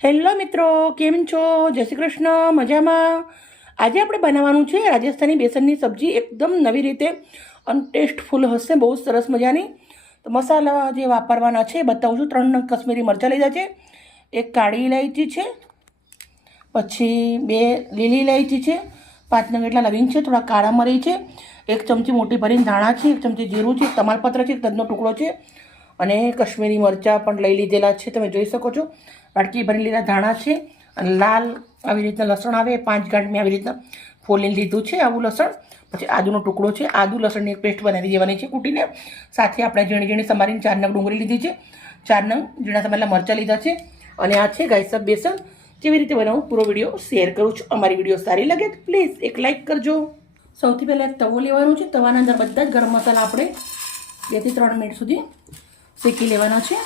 Hello મિત્રો, કેમ છો? જય શ્રી કૃષ્ણ. મજામાં? આજે આપણે બનાવવાનું છે રાજસ્થાની બેસનની સબ્જી, એકદમ નવી રીતે અને ટેસ્ટફુલ હશે, બહુ સરસ મજાની. તો મસાલા જે વાપરવાના છે બતાવું છું. 3 નંગ કશ્મીરી મરચાં લીધા છે, 1 કાળી ઇલાયચી છે, પછી 2 લીલી ઇલાયચી છે, 5 નંગ એટલા લવિંગ છે, થોડા કાળા મરી છે, 1 ચમચી મોટી ભરીને ધાણા છે, 1 ચમચી જીરું છે, તમાલપત્ર છે, તજનો ટુકડો છે અને કશ્મીરી મરચાં પણ લઈ લીધેલા છે, તમે જોઈ શકો છો. વાટકી ભરી લીધા ધાણા છે અને લાલ આવી રીતના લસણ આવે 5 ગાંઠ મેં આવી રીતના ફોલીને લીધું છે આવું લસણ. પછી આદુનો ટુકડો છે, આદુ લસણની એક પેસ્ટ બનાવી દેવાની છે કૂટીને. સાથે આપણે ઝીણી ઝીણી સમારીને 4 નંગ ડુંગળી લીધી છે, 4 નંગ ઝીણા સમારેલા મરચાં લીધા છે અને આ છે ગાયસબ બેસન. કેવી રીતે બનાવું પૂરો વિડીયો શેર કરું છું. અમારી વિડીયો સારી લાગે તો પ્લીઝ એક લાઇક કરજો. સૌથી પહેલાં એક તવો લેવાનો છે, તવાના અંદર બધા જ ગરમ મસાલા આપણે 2 થી 3 મિનિટ સુધી શેકી લેવાના છે.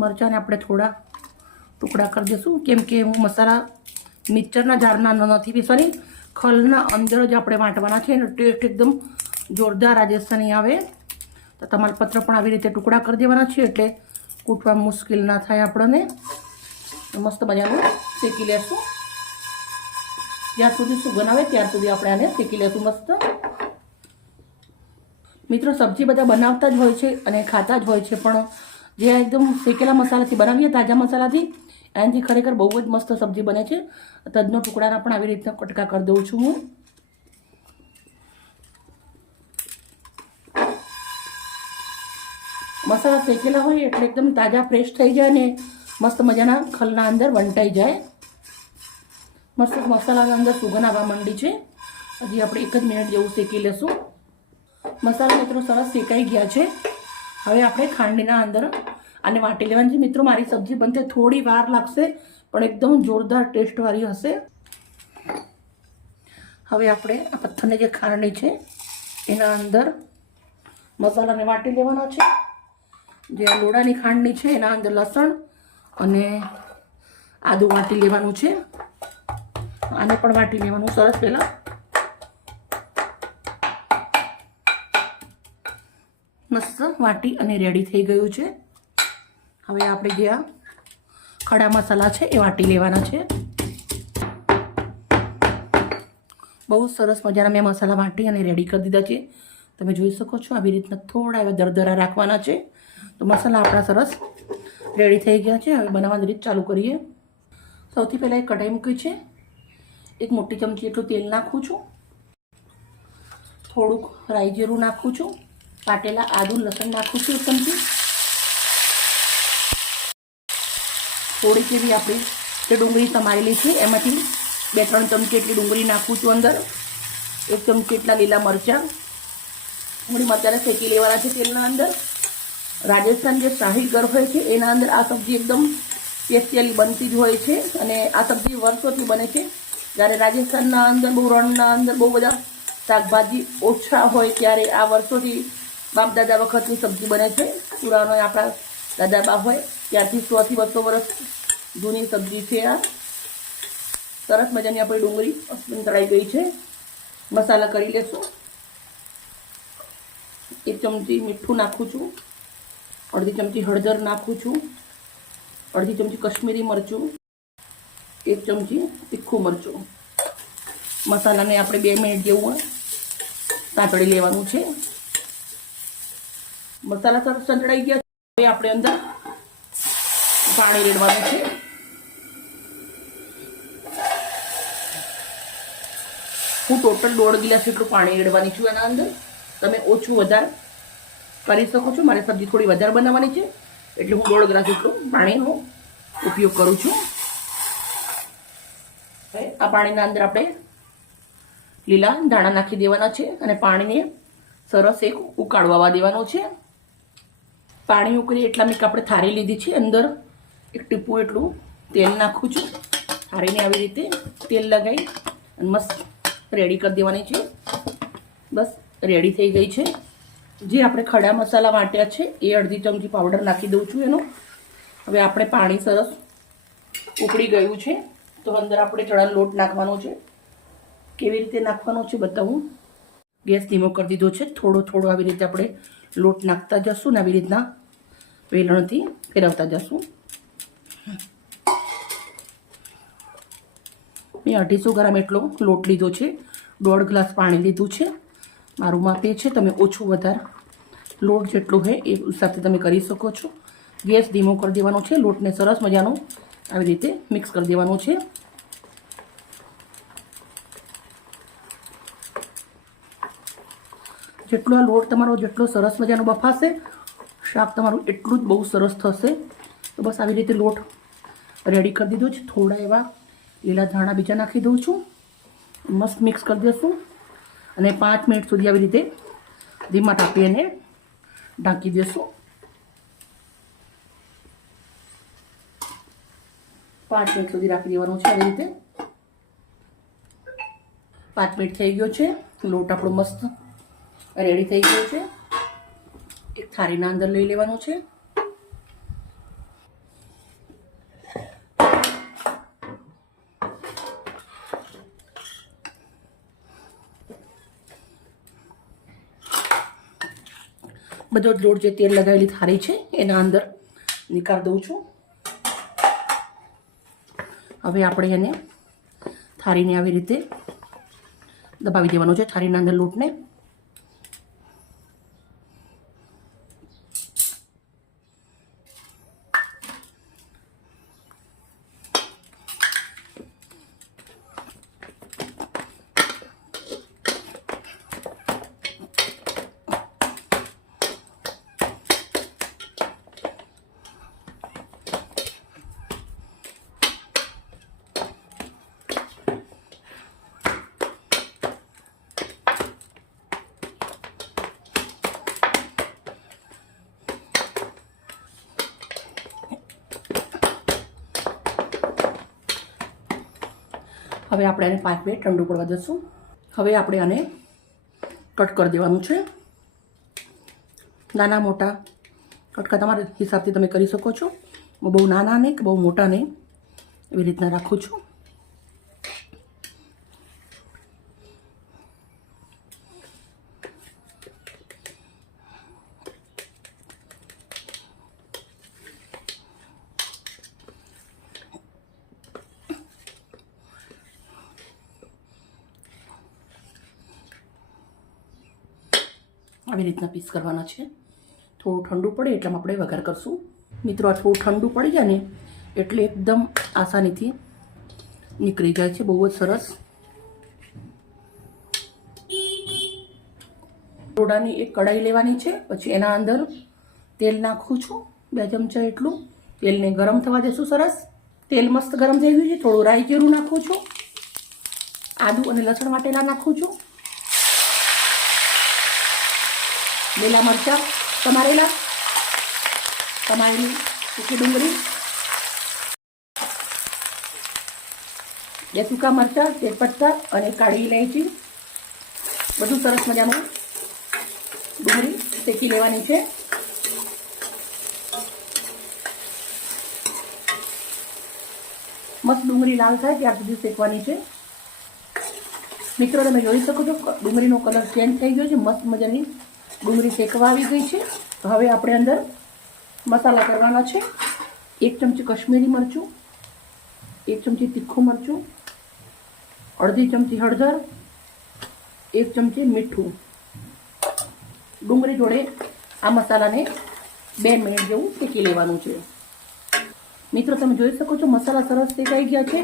મરચાંને આપણે થોડા ટુકડા કરી દઈશું, કેમ કે હું મસાલા મિક્સરના જારના નથી પીસવાની, ખલના અંદર જ આપણે વાટવાના છે અને ટેસ્ટ એકદમ જોરદાર રાજસ્થાની આવે. તો તમાલપત્ર પણ આવી રીતે ટુકડા કરી દેવાના છે એટલે કૂટવા મુશ્કેલ ના થાય આપણને. મસ્ત મજાનું શેકી લેશું. જ્યાં સુધી સુગંધ આવે ત્યાર સુધી આપણે આને શેકી લેશું મસ્ત. મિત્રો, સબ્જી બધા બનાવતા જ હોય છે અને ખાતા જ હોય છે, પણ જે એકદમ શેકેલા મસાલાથી બનાવીએ, તાજા મસાલાથી, એનાથી ખરેખર બહુ જ મસ્ત સબ્જી બને છે. તજનો ટુકડાના પણ આવી રીતના કટકા કરી દઉં છું હું. મસાલા શેકેલા હોય એટલે એકદમ તાજા ફ્રેશ થઈ જાય ને મસ્ત મજાના ખલના અંદર વંટાઈ જાય. મસ્ત મસાલાના અંદર સુગંધ આવવા માંડી છે. હજી આપણે 1 જ મિનિટ જેવું શેકી લેશું. મસાલા મિત્રો સરસ શેકાઈ ગયા છે. હવે આપણે ખાંડના અંદર આને વાટી લેવાની છે. મિત્રો, મારી સબ્જી બનતે થોડી વાર લાગશે પણ એકદમ જોરદાર ટેસ્ટવાળી હશે. હવે આપણે આ પથ્થરની જે ખાંડણી છે એના અંદર મસાલાને વાટી લેવાના છે. જે લોડાની ખાંડણી છે એના અંદર લસણ અને આદું વાટી લેવાનું છે. આને પણ વાટી લેવાનું સરસ. પહેલાં મસ્ત વાટી અને રેડી થઈ ગયું છે. હવે આપણે જે આ ખડા મસાલા છે એ વાટી લેવાના છે. બહુ સરસ મજાના મેં મસાલા વાટી અને રેડી કરી દીધા છે. તમે જોઈ શકો છો આવી રીતના થોડા એવા દરદરા રાખવાના છે. તો મસાલા આપણા સરસ રેડી થઈ ગયા છે. હવે બનાવવાની રીત ચાલુ કરીએ. સૌથી પહેલાં એક કઢાઈ મૂકી છે. 1 મોટી ચમચી એટલું તેલ નાખું છું. થોડુંક રાઈ જીરું નાખું છું. કાટેલા આદુ લસણ નાખું છું 1 ચમચી. થોડીક એવી આપણી જે ડુંગળી સમારેલી છે એમાંથી 2-3 ચમચી એટલી ડુંગળી નાખું છું અંદર. 1 ચમચી એટલા લીલા મરચાં. ડુંગળી મરચાંને શેકી લેવાના છે તેલના અંદર. રાજસ્થાન જે શાહી ઘર હોય છે એના અંદર આ સબ્જી એકદમ સ્પેશિયલી બનતી જ હોય છે અને આ સબ્જી વર્ષોથી બને છે. જ્યારે રાજસ્થાનના અંદર બહુ રણના અંદર બહુ બધા શાકભાજી ઓછા હોય ત્યારે આ વર્ષોથી બાપ દાદા વખતની સબ્જી બને છે. પુરાનો આપણા દાદા બા હોય ત્યારથી 100 થી 200 વર્ષ જૂની સબ્જી છે આ. સરસ મજાની આપણી ડુંગળી તળાઈ ગઈ છે. મસાલા કરી લેશું. 1 ચમચી મીઠું નાખું છું. 1/2 ચમચી હળદર નાખું છું. 1/2 ચમચી કશ્મીરી મરચું. 1 ચમચી તીખું મરચું. મસાલાને આપણે 2 મિનિટ જેવું સાંતળી લેવાનું છે. મસાલા સરસ સંતળાઈ ગયા. હવે આપણે અંદર પાણી રેડવાનું છે. હું ટોટલ 1.5 ગ્લાસ જેટલું પાણી રેડવાની છું એના અંદર. તમે ઓછું વધારે કરી શકો છો. મારે સબ્જી થોડી વધારે બનાવવાની છે એટલે હું 1.5 ગ્લાસ જેટલું પાણીનો ઉપયોગ કરું છું. હવે આ પાણીના અંદર આપણે લીલા ધાણા નાખી દેવાના છે અને પાણીને સરસ એક ઉકાળો આવવા દેવાનો છે. પાણી ઉકળે એટલા મેં આપણે થાળી લીધી છે. અંદર 1 ટીપું એટલું તેલ નાખું છું. થાળીને આવી રીતે તેલ લગાવી અને મસ્ત રેડી કરી દેવાની છે. બસ રેડી થઈ ગઈ છે. જે આપણે ખડા મસાલા વાટ્યા છે એ 1/2 ચમચી પાવડર નાખી દઉં છું એનો. હવે આપણે પાણી સરસ ઉકળી ગયું છે તો અંદર આપણે ચણાનો લોટ નાખવાનો છે. કેવી રીતે નાખવાનો છે બતાવું. ગેસ ધીમો કરી દીધો છે. થોડો થોડો આવી રીતે આપણે લોટ નાખતા જશું ને આવી રીતના વેલણથી ફેરવતા જશું. મેં 250 ગ્રામ એટલો લોટ લીધો છે, 1.5 ગ્લાસ પાણી લીધું છે. મારું માપ એ છે, તમે ઓછું વધારે લોટ જેટલું હોય એ હિસાબથી તમે કરી શકો છો. ગેસ ધીમો કરી દેવાનો છે. લોટને સરસ મજાનો આવી રીતે મિક્સ કરી દેવાનો છે. જેટલો આ લોટ તમારો જેટલો સરસ મજાનો બફાશે, શાક તમારું એટલું જ બહુ સરસ થશે. તો બસ આવી રીતે લોટ રેડી કરી દીધો છે. થોડા એવા લીલા ધાણા બીજા નાખી દઉં છું. મસ્ત મિક્સ કરી દઈશું અને 5 મિનિટ સુધી આવી રીતે ધીમા તાપે એને ઢાંકી દઈશું. 5 મિનિટ સુધી રાખી દેવાનું છે. આવી રીતે 5 મિનિટ થઈ ગયો છે. લોટ આપણો મસ્ત રેડી થઈ ગયો છે. એક થાળીના અંદર લઈ લેવાનું છે. બધો લોટ જે તેલ લગાવેલી થાળી છે એના અંદર નીકાળી દઉં છું. હવે આપણે એને થાળીને આવી રીતે દબાવી દેવાનો છે. થાળીના અંદર લોટને હવે આપણે આને 5 મિનિટ ઠંડુ પડવા દઈશું. હવે આપણે આને કટ કરી દેવાનું છે. નાના મોટા કટકા તમારા હિસાબથી તમે કરી શકો છો. બહુ નાના નહીં કે બહુ મોટા નહીં, એવી રીતના રાખું છું. આવી રીતના પીસ કરવાના છે. થોડું ઠંડુ પડે એટલે આપણે વઘાર કરશું. મિત્રો આ થોડું ઠંડુ પડી જાય ને એટલે એકદમ આસાનીથી નીકળી જાય છે. બહુ જ સરસ. ટોડાની એક કઢાઈ લેવાની છે. પછી એના અંદર તેલ નાખું છું 2 ચમચા એટલું. તેલને ગરમ થવા દેશું. સરસ તેલ મસ્ત ગરમ થઈ ગયું છે. થોડું રાઈ જીરું નાખું છું. આદુ અને લસણ વાટેલા નાખું છું. લીલા મરચાં સમારેલી સૂકી ડુંગળી, 2 સૂકા મરચાં, તેજપત્તા અને કાળી ઇલાયચી બધું સરસ મજાનું ડુંગળી શેકી લેવાની છે. મસ્ત ડુંગળી લાલ થાય ત્યાર સુધી શેકવાની છે. મિત્રો તમે જોઈ શકો છો ડુંગળીનો કલર ચેન્જ થઈ ગયો છે. મસ્ત મજાની ડુંગળી શેકવા આવી ગઈ છે. તો હવે આપણે અંદર મસાલા કરવાના છે. 1 ચમચી કશ્મીરી મરચું, 1 ચમચી તીખું મરચું, અડધી ચમચી હળદર, 1 ચમચી મીઠું. ડુંગળી જોડે આ મસાલાને 2 મિનિટ જેવું શેકી લેવાનું છે. મિત્રો તમે જોઈ શકો છો મસાલા સરસ શેકાઈ ગયા છે.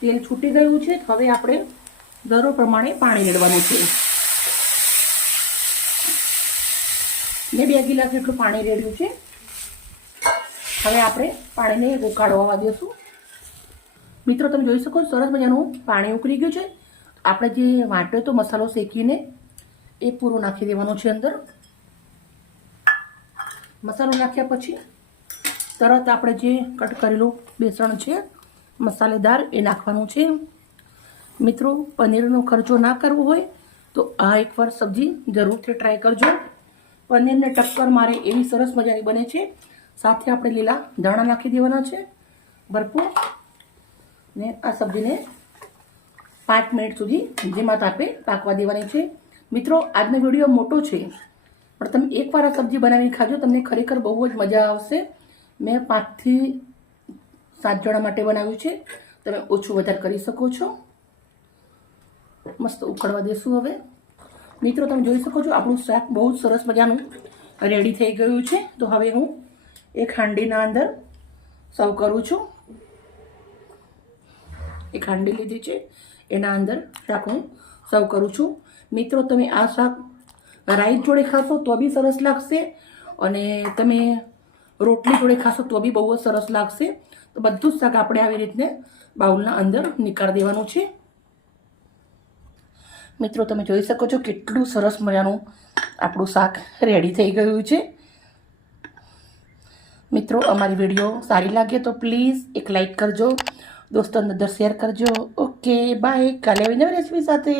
તેલ છૂટી ગયું છે. હવે આપણે જરૂર પ્રમાણે પાણી રેડવાનું છે. મેં 2 ગિલાસ જેટલું પાણી રેડ્યું છે. હવે આપણે પાણીને ઉકાળવા દઈશું. મિત્રો તમે જોઈ શકો સરસ મજાનું પાણી ઉકળી ગયું છે. આપણે જે વાટ્યો તો મસાલો શેકીને એ પૂરો નાખી દેવાનો છે અંદર. મસાલો નાખ્યા પછી તરત આપણે જે કટ કરેલું બેસણ છે મસાલેદાર એ નાખવાનું છે. મિત્રો પનીરનો ખર્ચો ના કરવો હોય તો આ એકવાર સબ્જી જરૂરથી ટ્રાય કરજો. પનીરને ટક્કર મારે એવી સરસ મજાની બને છે. સાથે આપણે લીલા ધાણા નાખી દેવાના છે ભરપૂર. ને આ સબ્જીને 5 મિનિટ સુધી ધીમા તાપે પાકવા દેવાની છે. મિત્રો આજનો વિડીયો મોટો છે પણ તમે એકવાર આ સબ્જી બનાવીને ખાજો, તમને ખરેખર બહુ જ મજા આવશે. મેં 5 થી 7 જણા માટે બનાવ્યું છે. તમે ઓછું વધારે કરી શકો છો. મસ્ત ઉકળવા દેશું હવે. મિત્રો તમે જોઈ શકો છો આપણું શાક બહુ જ સરસ મજાનું રેડી થઈ ગયું છે. તો હવે હું એક હાંડીના અંદર સર્વ કરું છું. એક હાંડી લીધી છે, એના અંદર શાક હું સર્વ કરું છું. મિત્રો તમે આ શાક રાઈસ જોડે ખાશો તો બી સરસ લાગશે, અને તમે રોટલી જોડે ખાશો તો બી બહુ જ સરસ લાગશે. તો બધું જ શાક આપણે આવી રીતને બાઉલના અંદર નીકાળી દેવાનું છે. મિત્રો તમે જોઈ શકો છો કેટલું સરસ મજાનું આપણું શાક રેડી થઈ ગયું છે. મિત્રો અમારી વિડીયો સારી લાગે તો પ્લીઝ એક લાઈક કરજો, દોસ્તોને અંદર શેર કરજો. ઓકે બાય, કાલે આવી નવી રેસીપી સાથે.